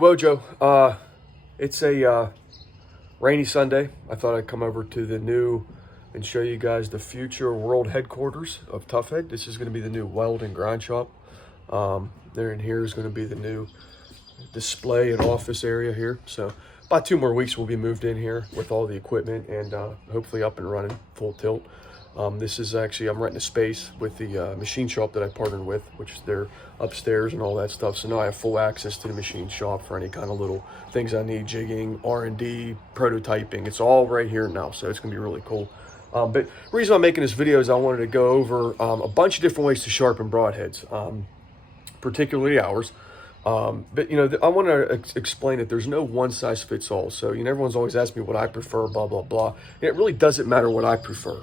Wojo, it's a rainy Sunday. I thought I'd come over to the new and show you guys the future world headquarters of TuffHead. This is going to be the new weld and grind shop. There in here is going to be the new display and office area here. So about 2 more weeks we'll be moved in here with all the equipment and hopefully up and running full tilt. This is actually, I'm renting a space with the machine shop that I partnered with, which is their upstairs and all that stuff. So now I have full access to the machine shop for any kind of little things I need, jigging, R&D, prototyping. It's all right here now, so it's gonna be really cool. But the reason I'm making this video is I wanted to go over a bunch of different ways to sharpen broadheads, particularly ours. But I want to explain that there's no one size fits all. So everyone's always asked me what I prefer, blah blah blah. And it really doesn't matter what I prefer.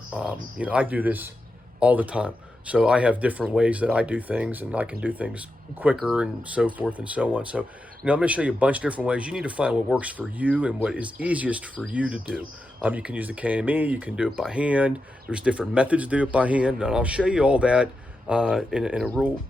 I do this all the time, so I have different ways that I do things, and I can do things quicker and so forth and so on. So I'm going to show you a bunch of different ways. You need to find what works for you and what is easiest for you to do. You can use the KME, you can do it by hand. There's different methods to do it by hand, and I'll show you all that in a real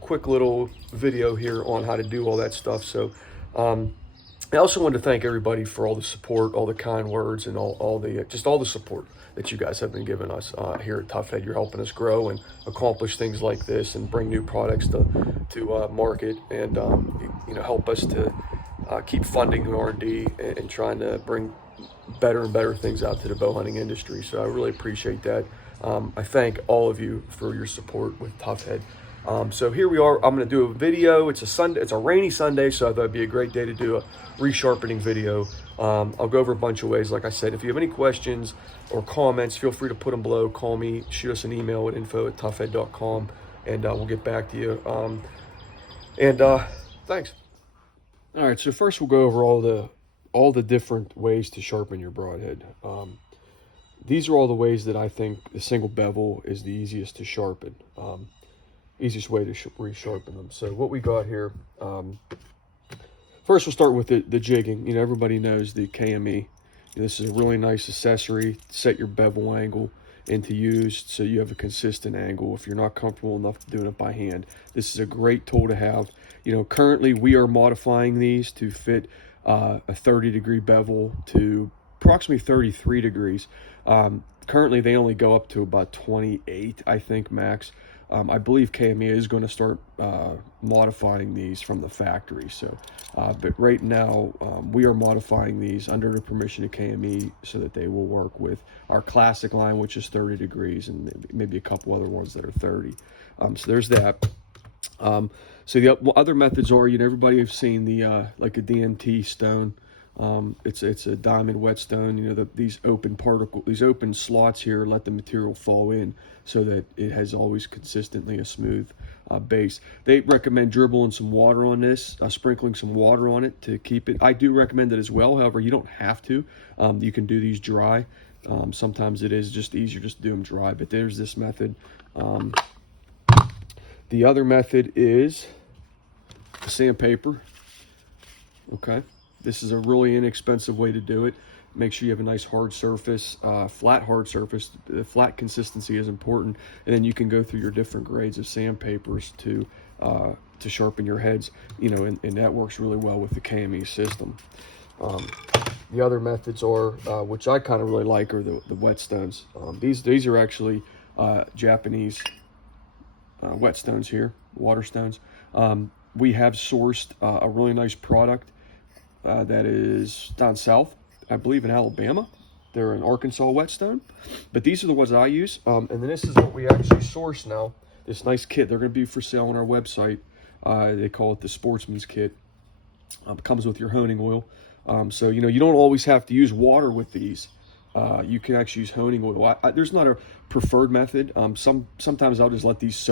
quick little video here on how to do all that stuff. So I also wanted to thank everybody for all the support, all the kind words, and all the support that you guys have been giving us here at TuffHead. You're helping us grow and accomplish things like this and bring new products to market, and help us to keep funding R&D and trying to bring better and better things out to the bow hunting industry. So I really appreciate that. I thank all of you for your support with TuffHead. So here we are. I'm going to do a video. It's a Sunday. It's a rainy Sunday, so I thought it'd be a great day to do a resharpening video. I'll go over a bunch of ways. Like I said, if you have any questions or comments, feel free to put them below. Call me, shoot us an email at info@toughhead.com, and we'll get back to you. Thanks. All right. So first, we'll go over all the different ways to sharpen your broadhead. These are all the ways that I think the single bevel is the easiest to sharpen. Easiest way to resharpen them. So what we got here, first we'll start with the jigging. Everybody knows the KME. This is a really nice accessory to set your bevel angle and to use so you have a consistent angle if you're not comfortable enough doing it by hand. This is a great tool to have. Currently we are modifying these to fit a 30-degree bevel to approximately 33 degrees. Currently they only go up to about 28, I think, max. I believe KME is going to start modifying these from the factory. So, but right now we are modifying these under the permission of KME so that they will work with our classic line, which is 30 degrees, and maybe a couple other ones that are 30. So there's that. So the other methods are, everybody have seen the like a DMT stone. It's a diamond whetstone. These open slots here let the material fall in so that it has always consistently a smooth base. They recommend dribbling some water on this, sprinkling some water on it to keep it. I do recommend it as well. However, you don't have to. You can do these dry. Sometimes it is just easier just to do them dry, but there's this method. The other method is sandpaper. Okay. This is a really inexpensive way to do it. Make sure you have a nice hard surface, flat hard surface. The flat consistency is important, and then you can go through your different grades of sandpapers to sharpen your heads. And that works really well with the KME system. The other methods are, which I kind of really like, are the whetstones. These are actually Japanese whetstones here, water stones. We have sourced a really nice product that is down south, I believe in Alabama. They're an Arkansas whetstone, but these are the ones I use. And then this is what we actually source now. This nice kit. They're going to be for sale on our website. They call it the Sportsman's Kit. It comes with your honing oil. So you don't always have to use water with these. You can actually use honing oil. There's not a preferred method. Sometimes I'll just let these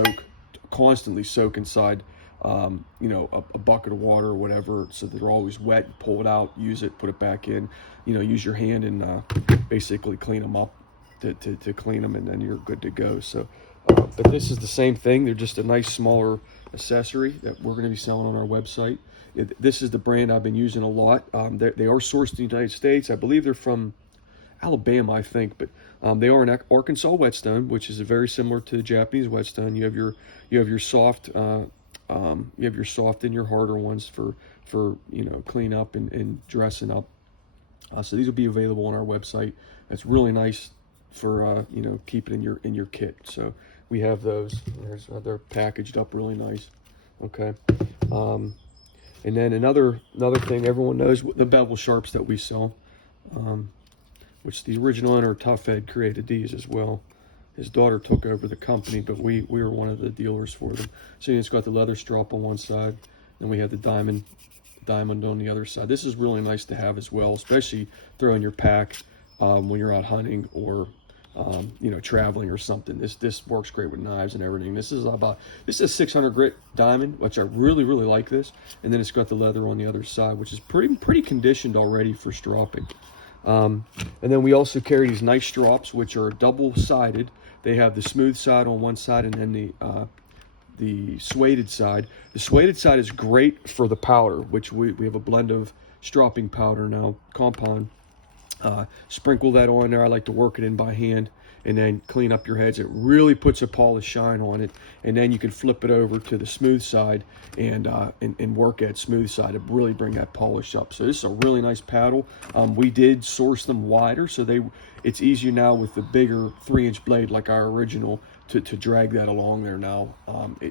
constantly soak inside a bucket of water or whatever, so that they're always wet. Pull it out, use it, put it back in. Use your hand and basically clean them up to clean them, and then you're good to go. So, but this is the same thing. They're just a nice smaller accessory that we're going to be selling on our website. This is the brand I've been using a lot. They are sourced in the United States. I believe they're from Alabama, I think, but they are an Arkansas whetstone, which is very similar to the Japanese whetstone. You have your soft You have your soft and your harder ones for you know, clean up and dressing up. So these will be available on our website. That's really nice for you know, keep it in your kit. So we have those. They're packaged up really nice. Okay. And then another thing everyone knows, the bevel sharps that we sell, which the original owner TuffHead created these as well. His daughter took over the company, but we were one of the dealers for them. So it's got the leather strap on one side, and we have the diamond on the other side. This is really nice to have as well, especially throw in your pack when you're out hunting or you know, traveling or something. This works great with knives and everything. This is a 600 grit diamond, which I really like this. And then it's got the leather on the other side, which is pretty conditioned already for stropping. And then we also carry these nice strops, which are double-sided. They have the smooth side on one side and then the suede side. The suede side is great for the powder, which we have a blend of stropping powder now, compound. Sprinkle that on there. I like to work it in by hand and then clean up your heads. It really puts a polished shine on it, and then you can flip it over to the smooth side and work at smooth side to really bring that polish up. So this is a really nice paddle. We did source them wider, so it's easier now with the bigger 3-inch blade like our original to drag that along there now.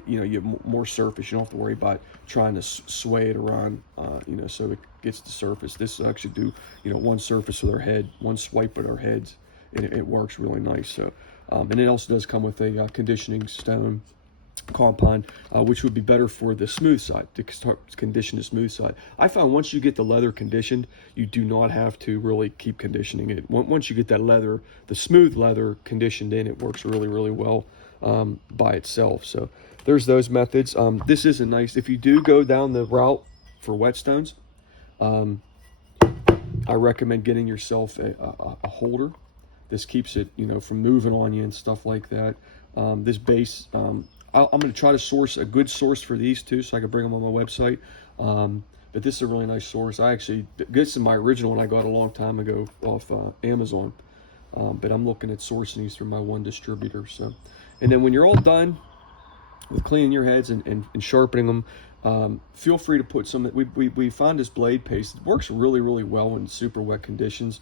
You know, you have more surface. You don't have to worry about trying to sway it around, you know, so it gets the surface. This will actually do, you know, one surface with our head, one swipe with our heads, and it works really nice. So, and it also does come with a conditioning stone compound, which would be better for the smooth side, to start condition the smooth side. I found once you get the leather conditioned, you do not have to really keep conditioning it. Once you get that leather, the smooth leather conditioned in, it works really well by itself. So there's those methods. This isn't nice. If you do go down the route for whetstones, I recommend getting yourself a holder. This keeps it, you know, from moving on you and stuff like that. This base, I'm going to try to source a good source for these too, so I can bring them on my website. But this is a really nice source. This is my original one I got a long time ago off Amazon. But I'm looking at sourcing these through my one distributor. So, and then when you're all done with cleaning your heads and sharpening them, feel free to put some. We found this blade paste. It works really well in super wet conditions.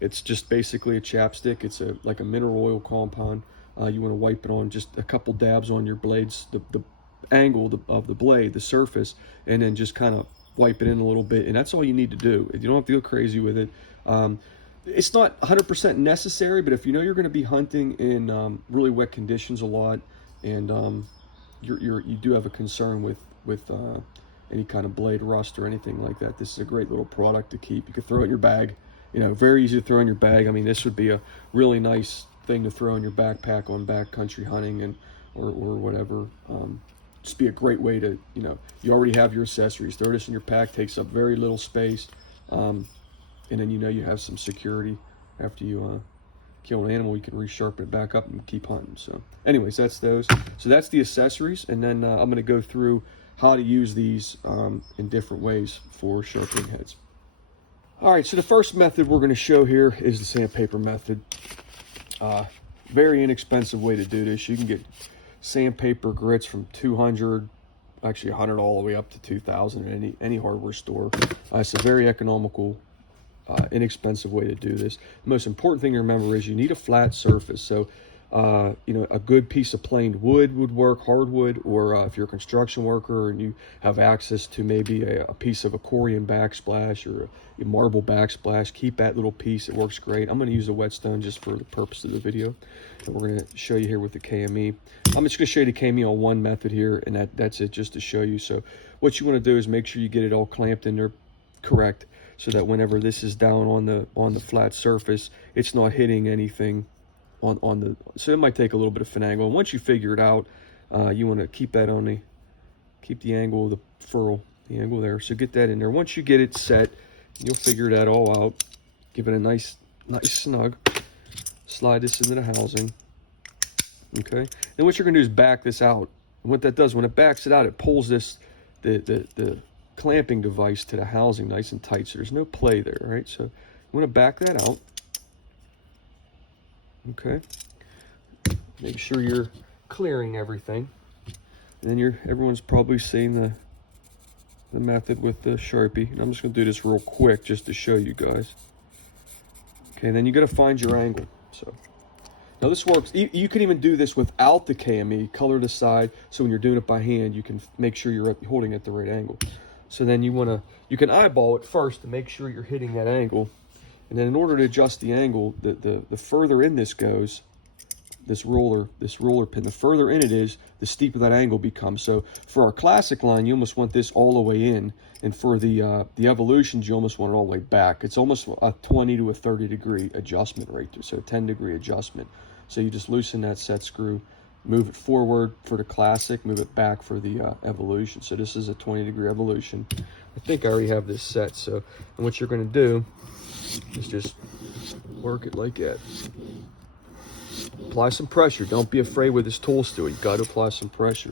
It's just basically a chapstick. It's like a mineral oil compound. You want to wipe it on just a couple dabs on your blades, the angle of the blade, the surface, and then just kind of wipe it in a little bit, and that's all you need to do. You don't have to go crazy with it. It's not 100% necessary, but if you know you're going to be hunting in really wet conditions a lot, and you do have a concern with any kind of blade rust or anything like that, this is a great little product to keep. You can throw it in your bag. You know, very easy to throw in your bag. I mean, this would be a really nice thing to throw in your backpack on backcountry hunting and or whatever. Just be a great way to, you know, you already have your accessories. Throw this in your pack, takes up very little space, and then you know you have some security. After you kill an animal, you can resharpen it back up and keep hunting. So anyways, that's those. So that's the accessories, and then I'm going to go through how to use these in different ways for sharpening heads. All right, so the first method we're going to show here is the sandpaper method. Very inexpensive way to do this. You can get sandpaper grits from 200, actually 100 all the way up to 2,000 at any hardware store. It's a very economical, inexpensive way to do this. The most important thing to remember is you need a flat surface. So you know, a good piece of planed wood would work, hardwood, or if you're a construction worker and you have access to maybe a piece of a Corian backsplash or a marble backsplash, keep that little piece. It works great. I'm going to use a whetstone just for the purpose of the video, and we're going to show you here with the KME. I'm just going to show you the KME on one method here, and that's it, just to show you. So what you want to do is make sure you get it all clamped in there correct, so that whenever this is down on the flat surface, it's not hitting anything on the, so it might take a little bit of finagle. And once you figure it out, you want to keep that on keep the angle of the ferrule, the angle there. So get that in there. Once you get it set, you'll figure that all out. Give it a nice snug. Slide this into the housing. Okay. Then what you're going to do is back this out. And what that does, when it backs it out, it pulls the clamping device to the housing nice and tight. So there's no play there, right? So you want to back that out. Okay, make sure you're clearing everything. And then everyone's probably seen the method with the Sharpie. And I'm just gonna do this real quick just to show you guys. Okay, and then you gotta find your angle. So now this works. You can even do this without the KME, color to side, so when you're doing it by hand, you can make sure you're holding it at the right angle. So then you can eyeball it first to make sure you're hitting that angle. And then in order to adjust the angle, the further in this goes, this roller pin, the further in it is, the steeper that angle becomes. So for our classic line, you almost want this all the way in, and for the evolutions, you almost want it all the way back. It's almost a 20 to a 30 degree adjustment right there, so a 10-degree adjustment. So you just loosen that set screw, move it forward for the classic, move it back for the evolution. So this is a 20-degree evolution. I think I already have this set. So, and what you're going to do is just work it like that. Apply some pressure. Don't be afraid with this tool steel. You got to apply some pressure.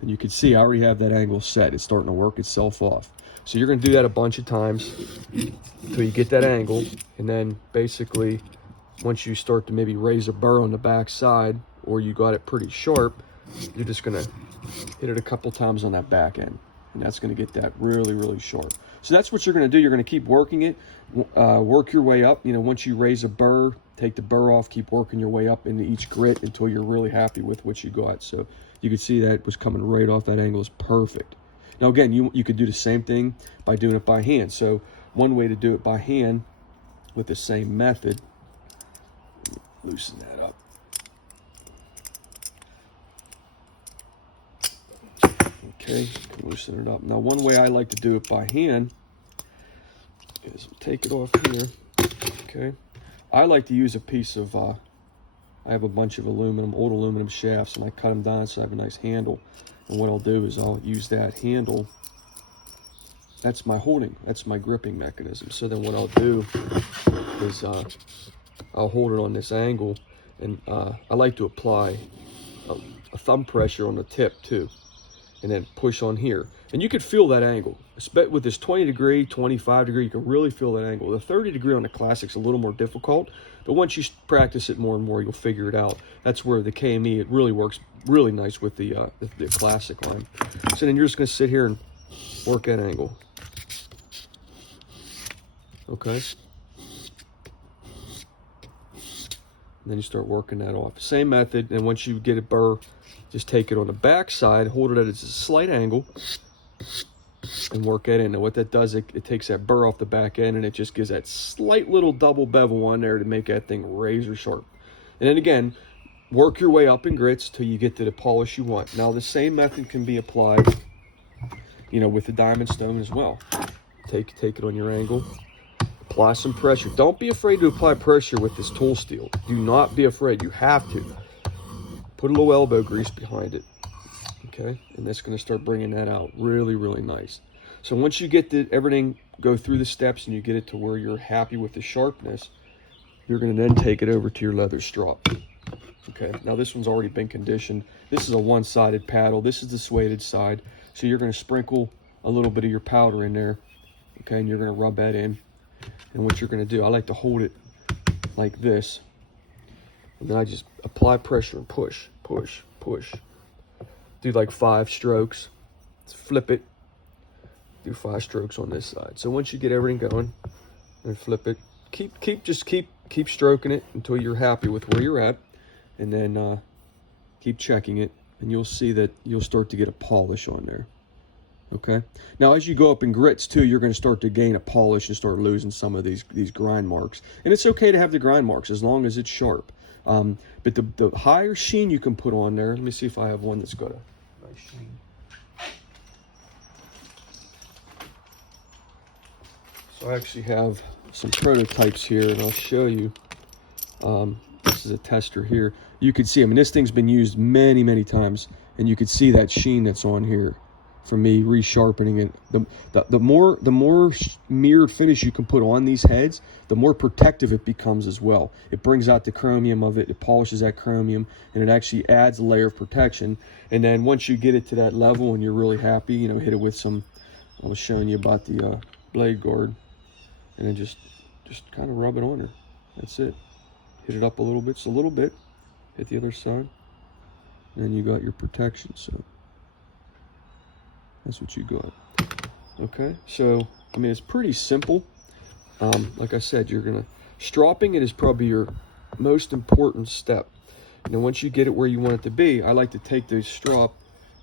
And you can see I already have that angle set. It's starting to work itself off. So you're going to do that a bunch of times until you get that angle. And then basically, once you start to maybe raise a burr on the back side, or you got it pretty sharp, you're just going to hit it a couple times on that back end. And that's going to get that really, really sharp. So that's what you're going to do. You're going to keep working it, work your way up. You know, once you raise a burr, take the burr off, keep working your way up into each grit until you're really happy with what you got. So you can see that it was coming right off. That angle is perfect. Now again, you could do the same thing by doing it by hand. So one way to do it by hand with the same method, loosen that up. Okay, loosen it up. Now one way I like to do it by hand is take it off here. Okay, I like to use a piece of, I have a bunch of old aluminum shafts, and I cut them down so I have a nice handle. And what I'll do is I'll use that handle. That's my gripping mechanism. So then what I'll do is I'll hold it on this angle, and I like to apply a thumb pressure on the tip too, and then push on here. And you can feel that angle. With this 20-degree, 25-degree, you can really feel that angle. The 30-degree on the classic's a little more difficult, but once you practice it more and more, you'll figure it out. That's where the KME, it really works really nice with the classic line. So then you're just gonna sit here and work that angle. Okay. And then you start working that off. Same method, and once you get a burr, just take it on the back side, hold it at a slight angle, and work that in. And what that does, it takes that burr off the back end, and it just gives that slight little double bevel on there to make that thing razor sharp. And then again, work your way up in grits till you get to the polish you want. Now the same method can be applied, you know, with the diamond stone as well. Take it on your angle, apply some pressure. Don't be afraid to apply pressure with this tool steel. Do not be afraid. You have to. Put a little elbow grease behind it. Okay, and that's going to start bringing that out really, really nice. So once you get everything, go through the steps, and you get it to where you're happy with the sharpness, you're going to then take it over to your leather strop. Okay, now this one's already been conditioned. This is a one-sided paddle. This is the suede side. So you're going to sprinkle a little bit of your powder in there. Okay, and you're going to rub that in. And what you're going to do, I like to hold it like this. And then I just apply pressure and push, push, push. Do like 5 strokes. Let's flip it. Do 5 strokes on this side. So once you get everything going, and flip it. Keep stroking it until you're happy with where you're at, and then keep checking it, and you'll see that you'll start to get a polish on there. Okay. Now, as you go up in grits too, you're going to start to gain a polish and start losing some of these grind marks. And it's okay to have the grind marks as long as it's sharp. But the higher sheen you can put on there, let me see if I have one that's got a nice sheen. So I actually have some prototypes here, and I'll show you. This is a tester here. You can see, I mean, this thing's been used many, many times, and you can see that sheen that's on here from me resharpening it. The more mirrored finish you can put on these heads, the more protective it becomes as well. It brings out the chromium of it, it polishes that chromium, and it actually adds a layer of protection. And then once you get it to that level and you're really happy, you know, hit it with some, I was showing you about the blade guard, and then just kind of rub it on her. That's it. Hit it up a little bit, just a little bit. Hit the other side, and then you got your protection. So That's what you got. Okay, so I mean, it's pretty simple. Like I said, stropping it is probably your most important step. Now, once you get it where you want it to be, I like to take the strop,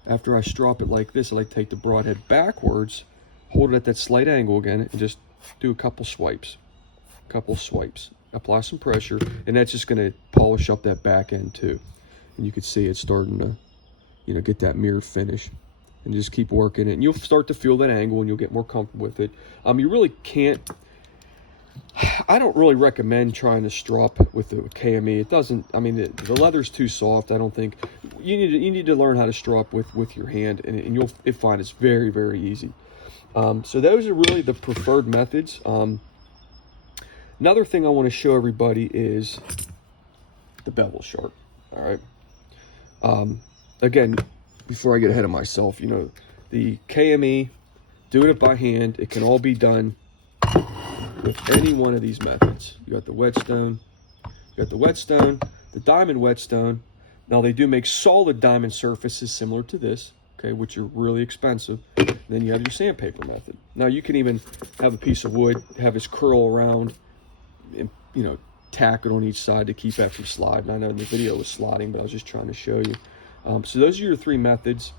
after I strop it like this, I like to take the broadhead backwards, hold it at that slight angle again, and just do a couple swipes. Apply some pressure, and that's just going to polish up that back end too. And you can see it's starting to, you know, get that mirrored finish. And just keep working it, and you'll start to feel that angle, and you'll get more comfortable with it. You really can't, I don't really recommend trying to strop with the KME. It doesn't, I mean, the leather's too soft. I don't think, you need to learn how to strop with your hand, and you'll find it's very, very easy. So those are really the preferred methods. Another thing I want to show everybody is the bevel sharp. All right. Again, before I get ahead of myself, you know, the KME, doing it by hand, it can all be done with any one of these methods. You got the whetstone, the diamond whetstone. Now they do make solid diamond surfaces similar to this, okay, which are really expensive. Then you have your sandpaper method. Now you can even have a piece of wood, have this curl around, and, you know, tack it on each side to keep that from sliding. I know the video was sliding, but I was just trying to show you. So those are your three methods,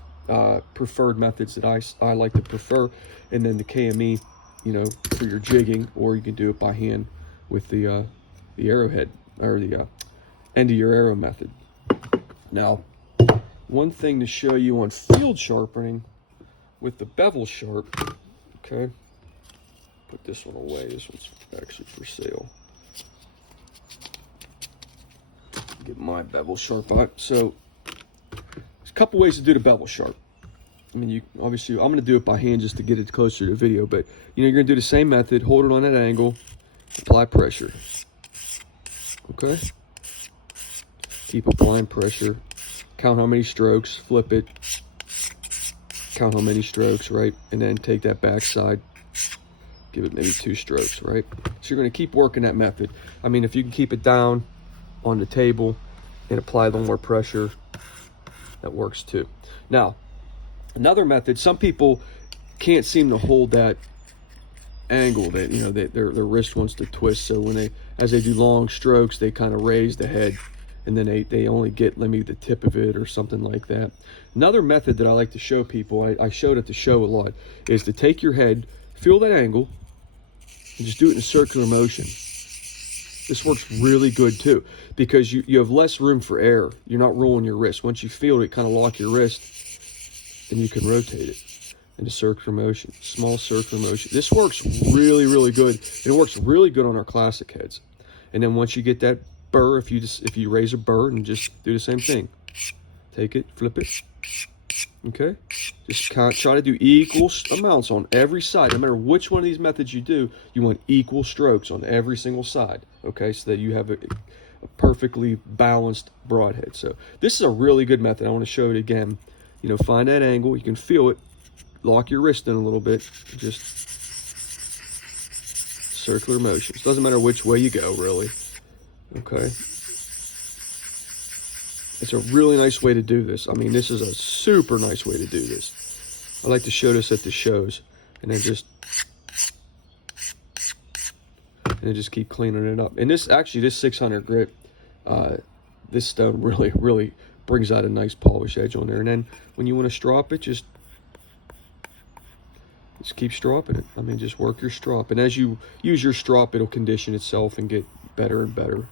preferred methods that I like to prefer. And then the KME, you know, for your jigging, or you can do it by hand with the arrowhead, or the end of your arrow method. Now, one thing to show you on field sharpening with the bevel sharp, okay, put this one away. This one's actually for sale. Get my bevel sharp out. So, there's a couple ways to do the bevel sharp. I mean, obviously, I'm going to do it by hand just to get it closer to the video, but you know, you're going to do the same method. Hold it on that angle, apply pressure. Okay? Keep applying pressure. Count how many strokes, flip it. Count how many strokes, right? And then take that back side, give it maybe 2 strokes, right? So you're going to keep working that method. I mean, if you can keep it down on the table and apply a little more pressure, that works too. Now, another method, some people can't seem to hold that angle, that, you know, their wrist wants to twist. So when as they do long strokes, they kind of raise the head, and then they only get maybe the tip of it or something like that. Another method that I like to show people, I showed at the show a lot, is to take your head, feel that angle, and just do it in a circular motion. This works really good too, because you have less room for error. You're not rolling your wrist. Once you feel it, kind of lock your wrist, and you can rotate it into circular motion, small circular motion. This works really, really good. It works really good on our classic heads. And then once you get that burr, if you raise a burr and just do the same thing, take it, flip it. Okay, just try to do equal amounts on every side. No matter which one of these methods you do, you want equal strokes on every single side. Okay, so that you have a perfectly balanced broadhead. So this is a really good method. I want to show it again. You know, find that angle. You can feel it. Lock your wrist in a little bit. Just circular motions. Doesn't matter which way you go, really. Okay. It's a really nice way to do this. I mean, this is a super nice way to do this. I like to show this at the shows, and then just keep cleaning it up. And this 600 grit, this stone really brings out a nice polish edge on there. And then when you want to strop it, just keep stropping it. I mean, just work your strop, and as you use your strop, it'll condition itself and get better and better.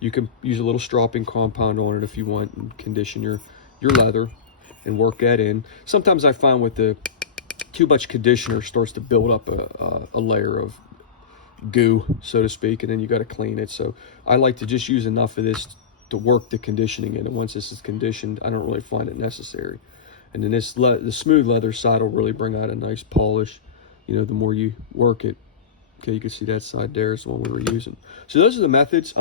You can use a little stropping compound on it if you want, and condition your leather and work that in. Sometimes I find with the too much conditioner starts to build up a layer of goo, so to speak, and then you got to clean it. So I like to just use enough of this to work the conditioning in, and once this is conditioned, I don't really find it necessary. And then the smooth leather side will really bring out a nice polish, you know, the more you work it. Okay, you can see that side there is the one we were using. So those are the methods.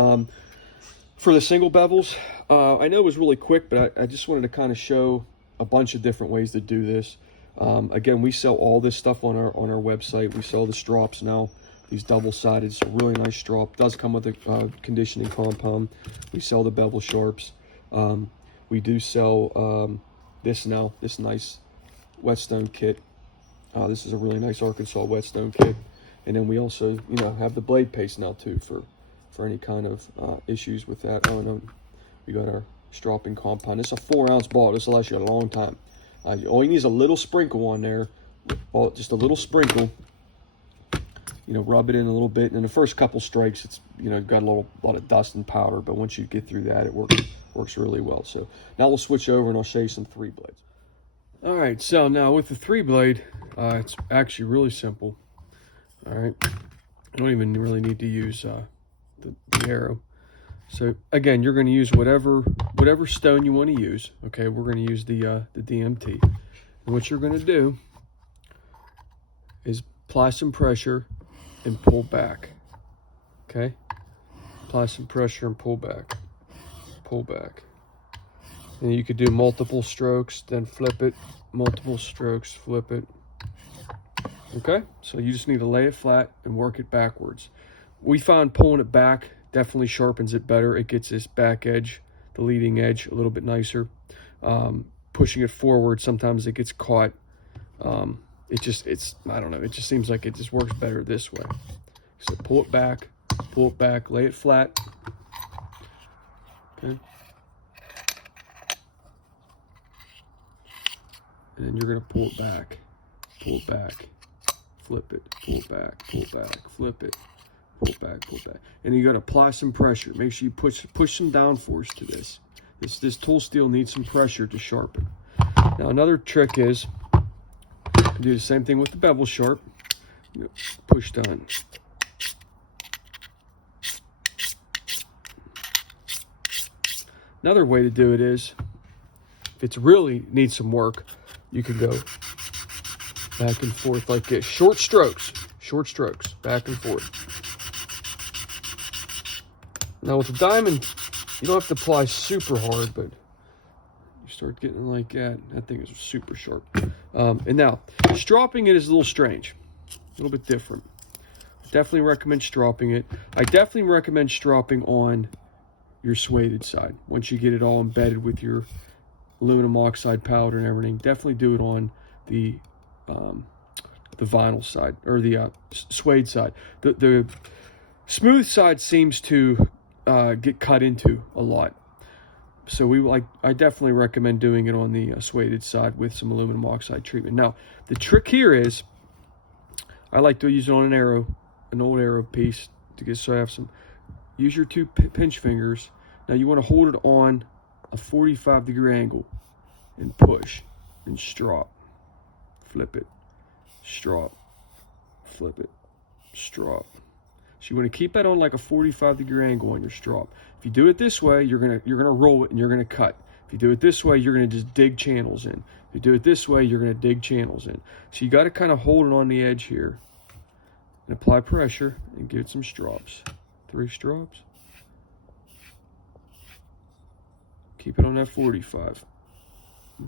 For the single bevels, I know it was really quick, but I just wanted to kind of show a bunch of different ways to do this. Again, we sell all this stuff on our website. We sell the strops now, these double-sided. It's a really nice strop. It does come with a conditioning compound. We sell the bevel sharps. We do sell this nice whetstone kit. This is a really nice Arkansas whetstone kit. And then we also, you know, have the blade paste now too for any kind of issues with that. Oh, no, we got our stropping compound. It's a 4-ounce ball. This will last you a long time. All you need is a little sprinkle on there, just a little sprinkle. You know, rub it in a little bit. And in the first couple strikes, it's, you know, got a lot of dust and powder. But once you get through that, it works really well. So now we'll switch over and I'll show you some 3-blades. All right, so now with the 3-blade, it's actually really simple. All right, I don't even really need to use the arrow. So again, you're going to use whatever stone you want to use. Okay, we're going to use the DMT. And what you're going to do is apply some pressure and pull back. Okay, apply some pressure and pull back, pull back. And you could do multiple strokes, then flip it, multiple strokes, flip it. Okay, so you just need to lay it flat and work it backwards. We found pulling it back definitely sharpens it better. It gets this back edge, the leading edge, a little bit nicer. Pushing it forward, sometimes it gets caught. I don't know, it just seems like it just works better this way. So pull it back, lay it flat. Okay. And then you're going to pull it back, flip it, pull back, flip it, pull back. And you got to apply some pressure. Make sure you push some downforce to this. This tool steel needs some pressure to sharpen. Now another trick is, do the same thing with the bevel sharp. Push down. Another way to do it is, if it really needs some work, you can go back and forth like this. Short strokes, back and forth. Now with the diamond, you don't have to apply super hard, but you start getting like that. That thing is super sharp. And now, stropping it is a little strange, a little bit different. Definitely recommend stropping it. I definitely recommend stropping on your suede side. Once you get it all embedded with your aluminum oxide powder and everything, definitely do it on the vinyl side, or the suede side. The smooth side seems to get cut into a lot, so I definitely recommend doing it on the suede side with some aluminum oxide treatment. Now the trick here is, I like to use it on an old arrow piece to get, so I have some. Use your 2 pinch fingers. Now you want to hold it on a 45-degree angle and push and strop, flip it, strop, flip it, strop. So you want to keep that on like a 45-degree angle on your strop. If you do it this way, you're gonna roll it and you're gonna cut. If you do it this way, you're gonna just dig channels in. If you do it this way, you're gonna dig channels in. So you got to kind of hold it on the edge here and apply pressure and give it some strops. 3 strops. Keep it on that 45.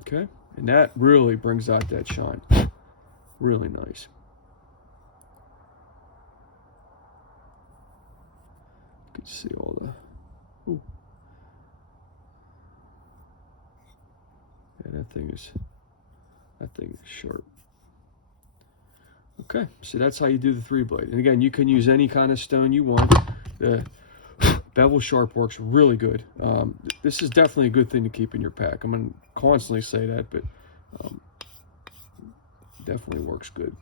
Okay, and that really brings out that shine. Really nice. You can see all the. Ooh. Yeah, that thing is sharp. Okay, so that's how you do the 3-blade. And again, you can use any kind of stone you want. The bevel sharp works really good. This is definitely a good thing to keep in your pack. I'm going to constantly say that, but definitely works good.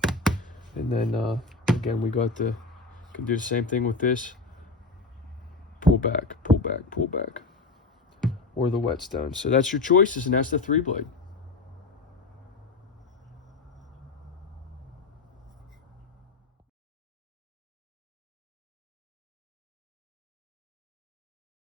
And then again, we got can do the same thing with this. Pull back, or the whetstone. So that's your choices, and that's the 3-blade.